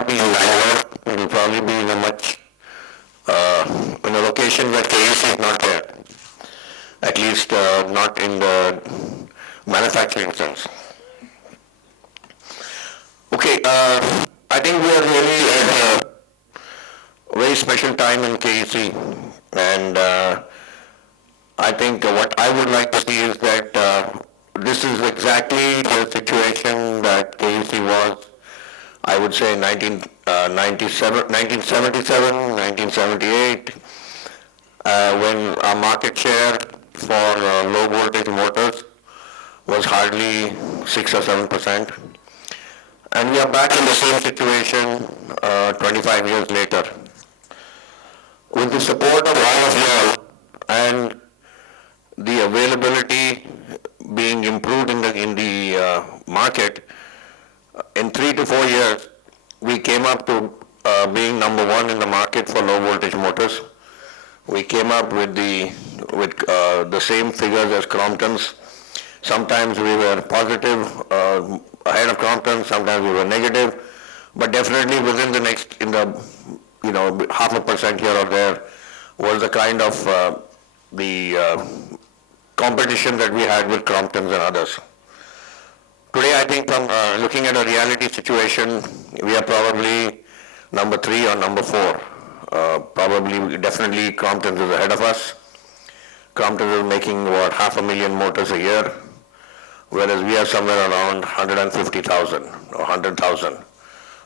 not be in Bangalore. It will probably be in a in a location where KUC is not there. At least not in the manufacturing sense. Okay, I think we are really at a very special time in KUC, and I think what I would like to see is that this is exactly the situation that KUC was, I would say, 1977, 1978, when our market share for low voltage motors was hardly 6 or 7%. And we are back in the same situation 25 years later. With the support of all of you all and the availability being improved in the market, in 3 to 4 years, we came up to being number one in the market for low voltage motors. We came up with the same figures as Crompton's. Sometimes we were positive, ahead of Crompton. Sometimes we were negative, but definitely within the next, in the 0.5% here or there, was the kind of the competition that we had with Crompton's and others. Today, I think from looking at a reality situation, we are probably number 3 or number 4. Probably, definitely Crompton's is ahead of us. Crompton is making about 500,000 motors a year, whereas we are somewhere around 150,000 or 100,000.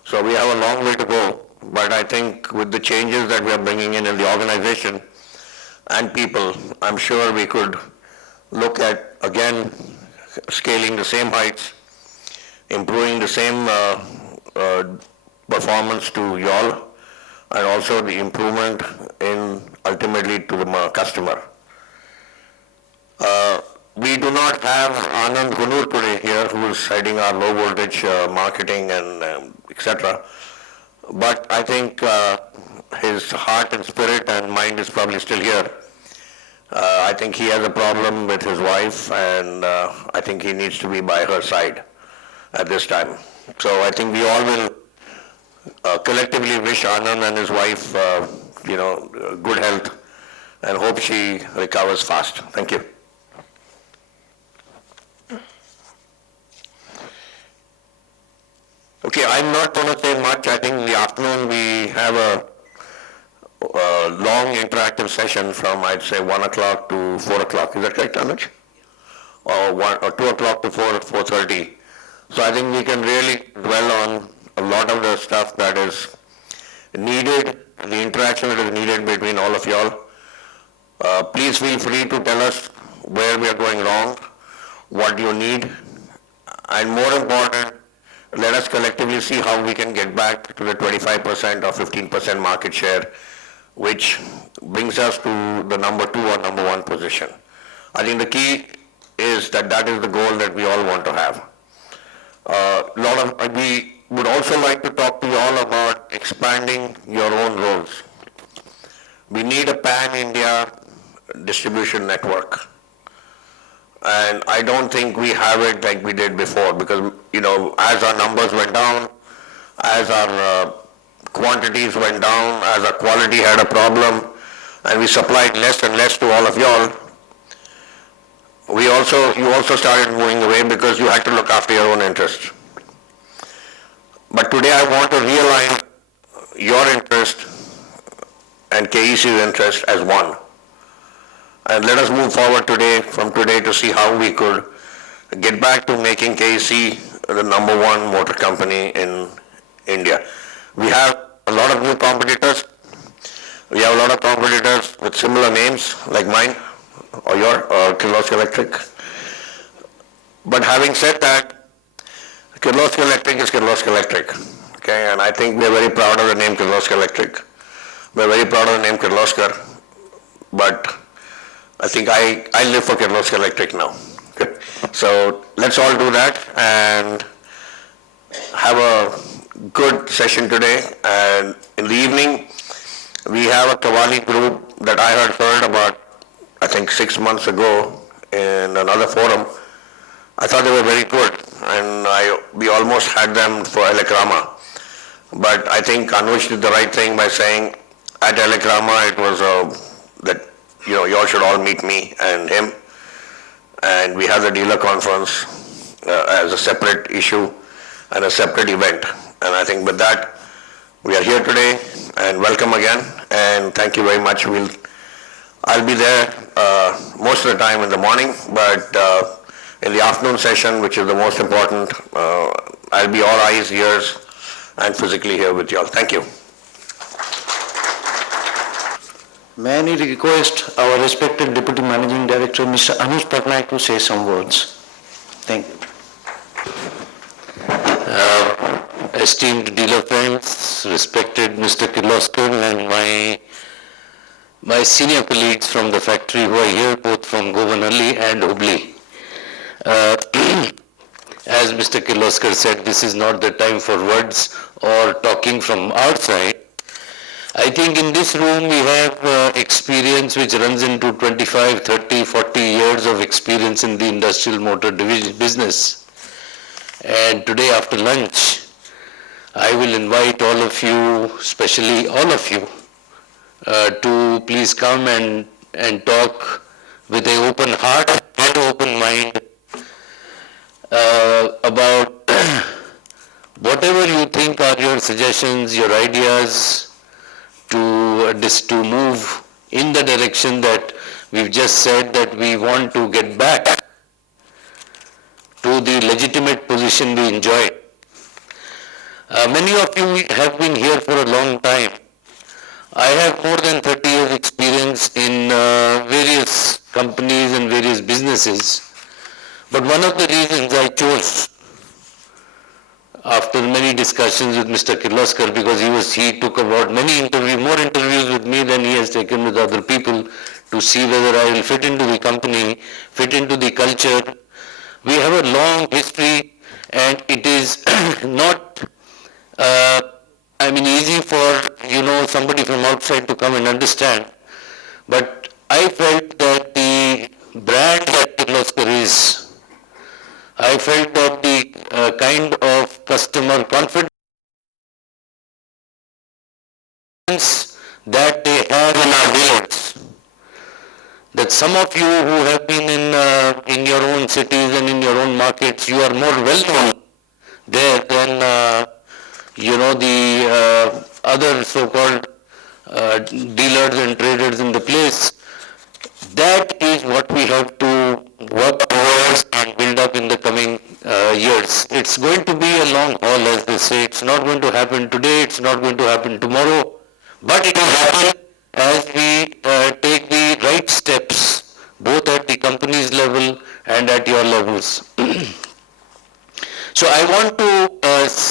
So we have a long way to go, but I think with the changes that we are bringing in the organization and people, I'm sure we could look at, again, scaling the same heights, improving the same performance to y'all, and also the improvement in ultimately to the customer. We do not have Anand Gunur today here, who is heading our low voltage marketing and etc. But I think his heart and spirit and mind is probably still here. I think he has a problem with his wife, and I think he needs to be by her side at this time. So I think we all will collectively wish Anand and his wife, good health, and hope she recovers fast. Thank you. Okay, I'm not going to say much. I think in the afternoon we have a long interactive session from, I'd say, 1 o'clock to 4 o'clock. Is that correct, Anuj? Or 2 o'clock to 4:30. So I think we can really dwell on a lot of the stuff that is needed, the interaction that is needed between all of y'all. Please feel free to tell us where we are going wrong, what you need, and more important, let us collectively see how we can get back to the 25% or 15% market share, which brings us to the number 2 or number 1 position. I think the key is that is the goal that we all want to have. We would also like to talk to you all about expanding your own roles. We need a pan-India distribution network. And I don't think we have it like we did before, because, as our numbers went down, as our quantities went down, as our quality had a problem, and we supplied less and less to all of y'all, you also started moving away because you had to look after your own interests. But today I want to realign your interest and KEC's interest as one. And let us move forward from today to see how we could get back to making KEC the number 1 motor company in India. We have a lot of new competitors. We have a lot of competitors with similar names like mine or Kirloskar Electric. But having said that, Kirloskar Electric is Kirloskar Electric. Okay, and I think we're very proud of the name Kirloskar Electric. We're very proud of the name Kirloskar, but I think I live for Kirloskar Electric now. Okay. So let's all do that and have a good session today. And in the evening, we have a Kawali group that I had heard about, I think 6 months ago in another forum. I thought they were very good, and we almost had them for Elekrama. But I think Anuj did the right thing by saying at Telegrama it was that you all should all meet me and him, and we have the dealer conference as a separate issue and a separate event. And I think with that we are here today, and welcome again, and thank you very much. I'll be there most of the time in the morning, but in the afternoon session, which is the most important, I'll be all eyes, ears, and physically here with you all. Thank you. May I request our respected Deputy Managing Director, Mr. Anuj Patnaik, to say some words. Thank you. Esteemed dealer friends, respected Mr. Kirloskar and my senior colleagues from the factory who are here, both from Govanahalli and Hubli. As Mr. Kirloskar said, this is not the time for words or talking from outside. I think in this room we have experience which runs into 25, 30, 40 years of experience in the industrial motor division business. And today after lunch, I will invite all of you, especially all of you, to please come and talk with an open heart and open mind about whatever you think are your suggestions, your ideas to move in the direction that we've just said, that we want to get back to the legitimate position we enjoy. Many of you have been here for a long time. I have more than 30 years experience in various companies and various businesses. But one of the reasons I chose, after many discussions with Mr. Kirloskar, because he took about more interviews with me than he has taken with other people, to see whether I will fit into the company, fit into the culture. We have a long history, and it is not easy for somebody from outside to come and understand. But I felt that the brand that Kirloskar is, I felt that the kind of customer confidence that they have in our dealers, that some of you who have been in your own cities and in your own markets, you are more well known there than the other so-called dealers and traders in the place. That is what we have to work towards and build up in the coming years. It's going to be a long haul, as they say. It's not going to happen today, it's not going to happen tomorrow, but it will happen as we take the right steps, both at the company's level and at your levels. So I want to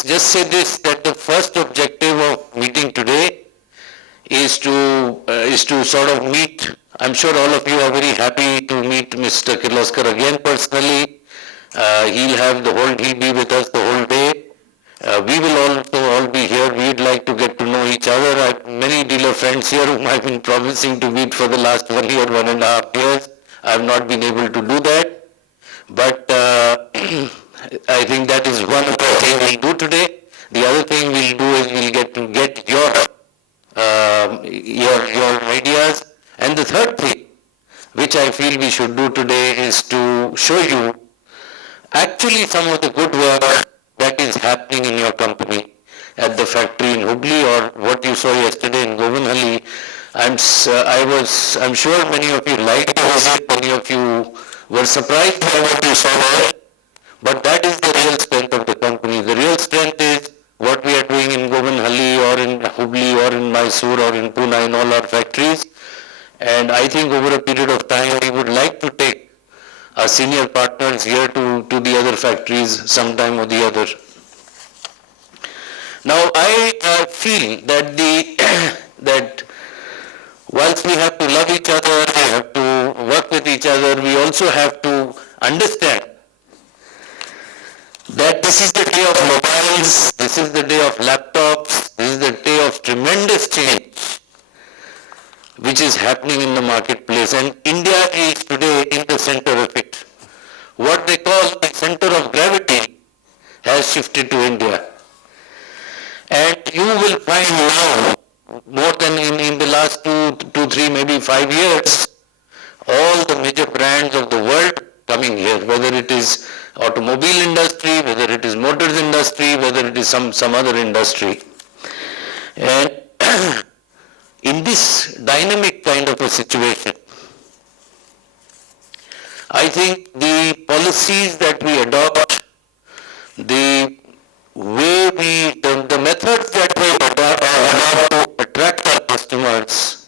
just say this, that the first objective of meeting today is to sort of meet. I'm sure all of you are very happy to meet Mr. Kirloskar again personally. He'll be with us the whole day. We will also all be here. We'd like to get to know each other. I have many dealer friends here whom I've been promising to meet for the last 1 year, 1.5 years. I've not been able to do that. But I think that is one of the things we'll do today. The other thing we'll do is we'll get to get your ideas. And the third thing, which I feel we should do today, is to show you actually some of the good work that is happening in your company at the factory in Hubli, or what you saw yesterday in Govanahalli. I'm sure many of you liked the visit, many of you were surprised by what you saw there, but that is the real strength of the company. The real strength is what we are doing in Govanahalli or in Hubli or in Mysore or in Pune, in all our factories. And I think over a period of time we would like to take our senior partners here to the other factories sometime or the other. Now I feel that that whilst we have to love each other, we have to work with each other, we also have to understand that this is the day of mobiles, this is the day of laptops, this is the day of tremendous change which is happening in the marketplace, and India is today in the center of it. What they call the center of gravity has shifted to India. And you will find now, more than in the last two, three, maybe 5 years, all the major brands of the world coming here, whether it is automobile industry, whether it is motors industry, whether it is some other industry. And in this dynamic kind of a situation, I think the policies that we adopt, the way the methods that we adopt to attract our customers,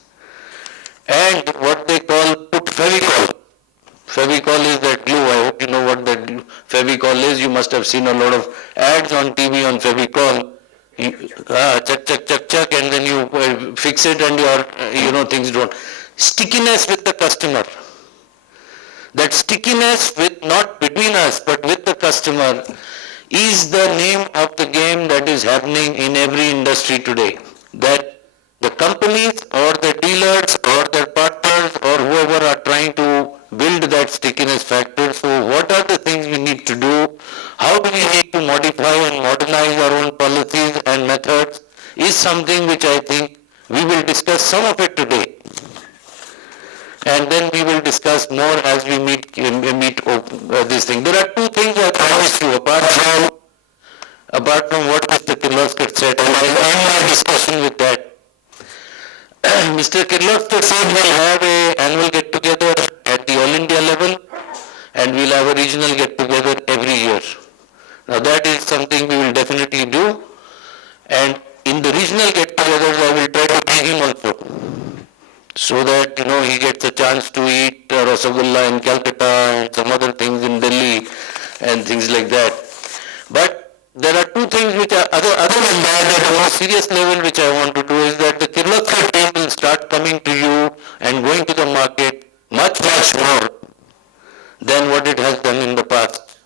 and what they call put Fevicol. Fevicol is that glue. I hope you know what that Fevicol is. You must have seen a lot of ads on TV on Fevicol. Chuck, and then you fix it and things don't. Stickiness with the customer. That stickiness with not between us but with the customer is the name of the game that is happening in every industry today. That the companies or the dealers or their partners or whoever are trying to build that stickiness factor. So what are the things we need to do? How do we need to modify and modernize our own policies and methods is something which I think we will discuss some of it today. And then we will discuss more as we meet this thing. There are two things I promise you, apart from what Mr. Kirloskar said, and I'll end my discussion with that. Mr. Kirloskar said we'll have an annual get-together at the All India level, and we'll have a regional get-together every year. Now that is something we will definitely do, and in the regional get-togethers I will try to bring him also, so that he gets a chance to eat Rasagulla in Calcutta and some other things in Delhi and things like that. But there are two things which are other than that, at a more serious level, which I want to do is that the Kirloskar team will start coming to you and going to the market much more than what it has done in the past.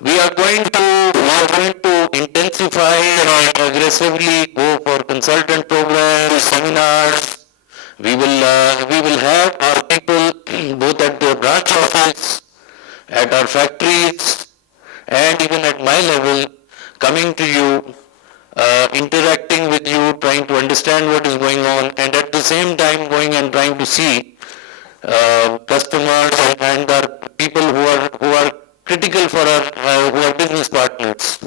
We are going to intensify and aggressively go for consultant programs, seminars. We will have our people both at the branch office, at our factories, and even at my level, coming to you, interacting with you, trying to understand what is going on, and at the same time going and trying to see customers and our people who are critical for who are business partners.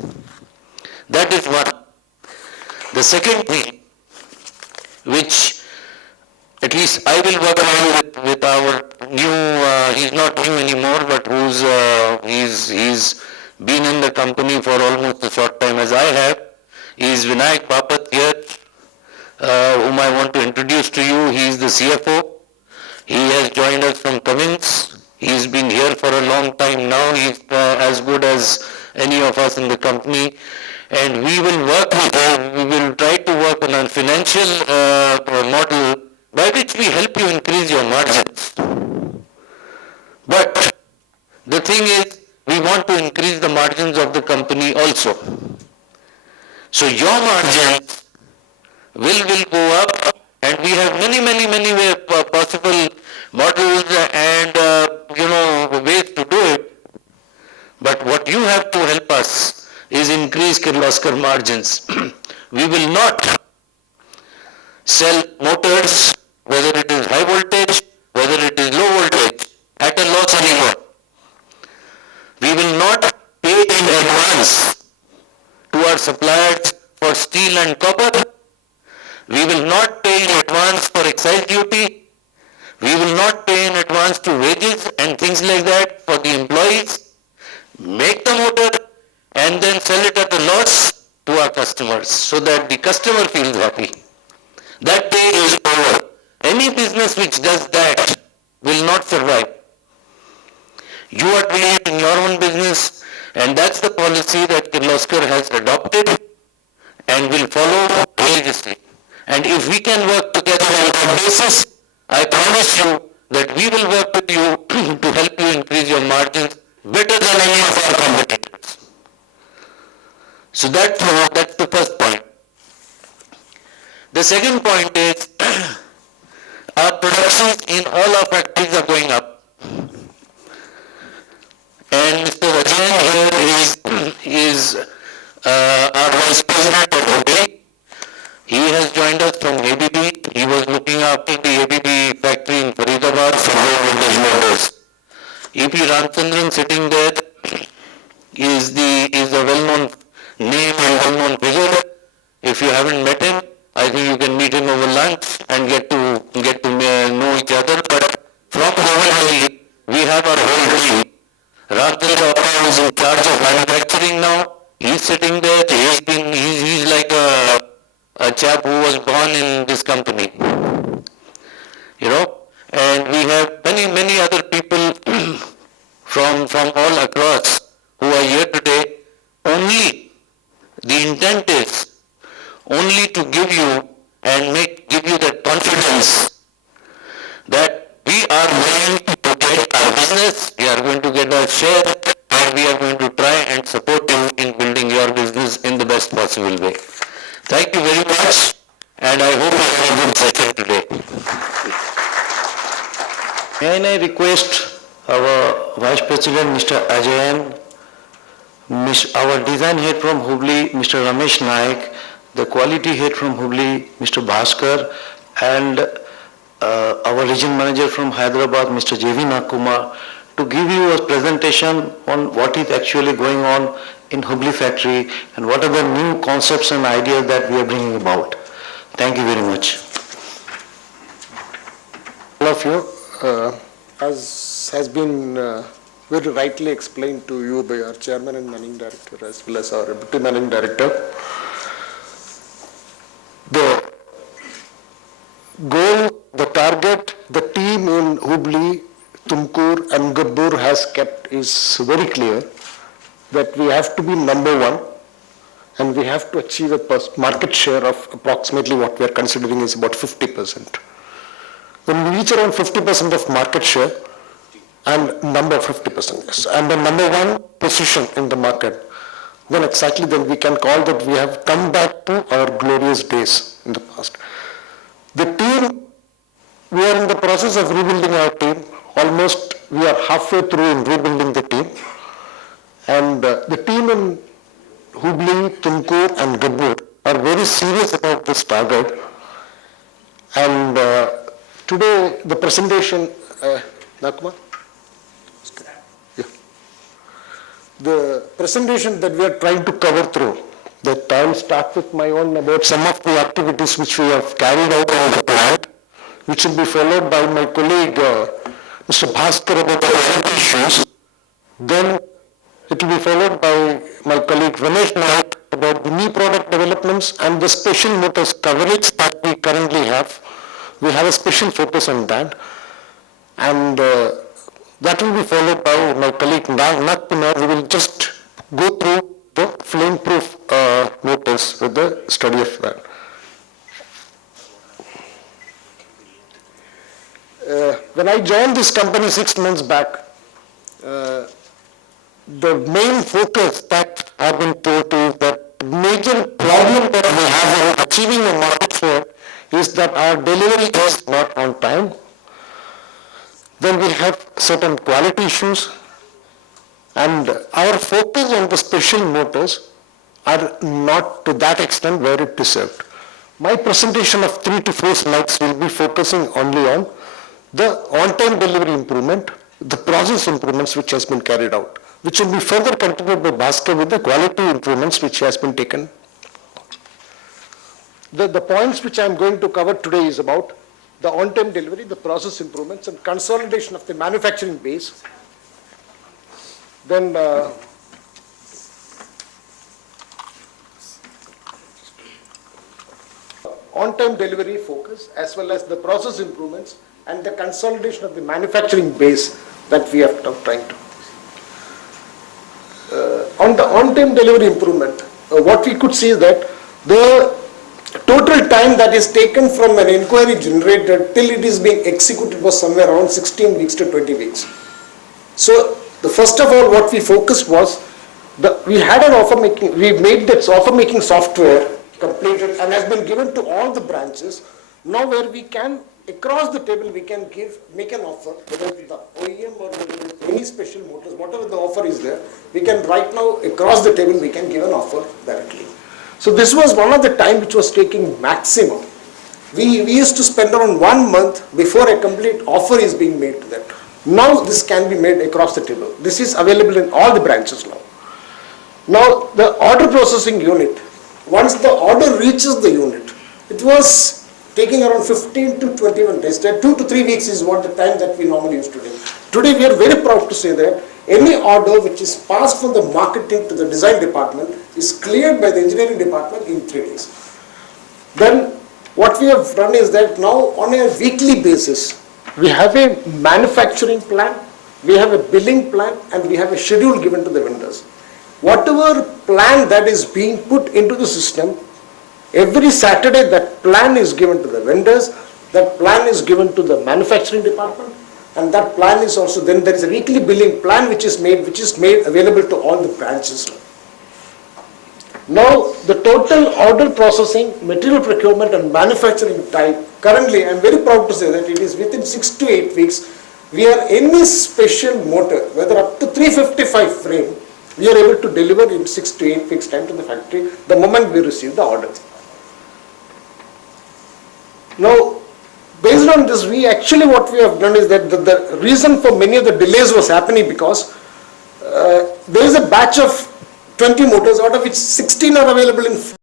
That is one. The second thing, which at least I will work on with our new, he's not new anymore, but he's been in the company for almost a short time as I have, is Vinayak Bapat here, whom I want to introduce to you. He is the CFO. He has joined us from Cummins. He's been here for a long time now. He's as good as any of us in the company. And we will work with him. We will try to work on a financial model by which we help you increase your margins. But the thing is, we want to increase the margins of the company also. So your margins will go up, and we have many possible models and ways to do it. But what you have to help us is increase Kirloskar margins. We will not sell motors, whether it is high voltage, whether it is low voltage, at a loss anymore. We will not pay in advance to our suppliers for steel and copper. We will not pay in advance for excise duty. We will not pay in advance to wages and things like that for the employees. Make the motor and then sell it at a loss to our customers so that the customer feels happy. That day is over. Any business which does that will not survive. You are doing it in your own business, and that's the policy that Kirloskar has adopted and will follow religiously. And if we can work together on that basis, I promise you that we will work with you to help you increase your margins better than any of our competitors. So that's the first point. The second point is our productions in all our factories are going up. And Mr. Rajan here is our Vice President at Hooghly. VP Ramchandran sitting there is a well-known name and well-known figure. If you haven't met him, I think you can meet him over lunch and get to know each other. But from Government, we have our whole team. Ramchandran is in charge of manufacturing now. He's sitting there. He's like a chap who was born in this company. You know, and we have many other people from all across who are here today. Only the intent is only to give you give you that confidence that we are going to get our business, we are going to get our share, and we are going to try and support you in building your business in the best possible way. Thank you very much, and I hope you have a good session today. May I request our Vice President, Mr. Ajayan, our design head from Hubli, Mr. Ramesh Naik, the quality head from Hubli, Mr. Bhaskar, and our region manager from Hyderabad, Mr. J.V. Nakumar, to give you a presentation on what is actually going on in Hubli factory and what are the new concepts and ideas that we are bringing about. Thank you very much. All of you, as has been very rightly explained to you by our chairman and managing director as well as our deputy managing director, the goal, the target, the team in Hubli, Tumkur and Gabbur has kept is very clear, that we have to be number one and we have to achieve a market share of approximately what we are considering is about 50%. When we reach around 50% of market share and number 50%, yes, and the number one position in the market, then we can call that we have come back to our glorious days in the past. The team, we are in the process of rebuilding our team. Almost we are halfway through in rebuilding the team. And the team in Hubli, Tumkur and Gabbur are very serious about this target. And today the presentation, Nakuma? Yeah. The presentation that we are trying to cover through, that I will start with my own about some of the activities which we have carried out on the plant, which will be followed by my colleague Mr. Bhaskar about the health issues. Then it will be followed by my colleague Ramesh Naik about the new product developments and the special motors coverage that we currently have. We have a special focus on that. And that will be followed by my colleague Nak Punar, who will just go through the flame-proof motors with the study of that. When I joined this company 6 months back, the main focus that I've been told is that the major problem that we have in achieving a market share is that our delivery is not on time. Then we have certain quality issues, and our focus on the special motors are not to that extent where it deserved. My presentation of 3 to 4 slides will be focusing only on the on-time delivery improvement, the process improvements which has been carried out, which will be further continued by Bhaskar with the quality improvements which has been taken. The points which I am going to cover today is about the on-time delivery, the process improvements and consolidation of the manufacturing base. Then on-time delivery focus as well as the process improvements and the consolidation of the manufacturing base that we are trying to. On the on-time delivery improvement, what we could see is that the total time that is taken from an inquiry generated till it is being executed was somewhere around 16 weeks to 20 weeks. So, the first of all, what we focused was, we had an offer making, we made that offer making software completed and has been given to all the branches. Now where we can, across the table, we can make an offer, whether it's the OEM or whether it's any special motors, whatever the offer is there, we can right now, across the table, we can give an offer directly. So this was one of the time which was taking maximum. We used to spend around 1 month before a complete offer is being made to that. Now this can be made across the table. This is available in all the branches now. Now the order processing unit, once the order reaches the unit, it was taking around 15 to 21 days. 2 to 3 weeks is what the time that we normally used to do. Today we are very proud to say that any order which is passed from the marketing to the design department is cleared by the engineering department in 3 days. Then what we have done is that now on a weekly basis, we have a manufacturing plan, we have a billing plan, and we have a schedule given to the vendors. Whatever plan that is being put into the system, every Saturday that plan is given to the vendors, that plan is given to the manufacturing department, and that plan is also, then there is a weekly billing plan which is made available to all the branches. Now, the total order processing, material procurement and manufacturing time, currently I am very proud to say that it is within 6 to 8 weeks, we are any special motor, whether up to 355 frame, we are able to deliver in 6 to 8 weeks time to the factory the moment we receive the order. Now, based on this, what we have done is that the reason for many of the delays was happening because there is a batch of 20 motors, out of which 16 are available in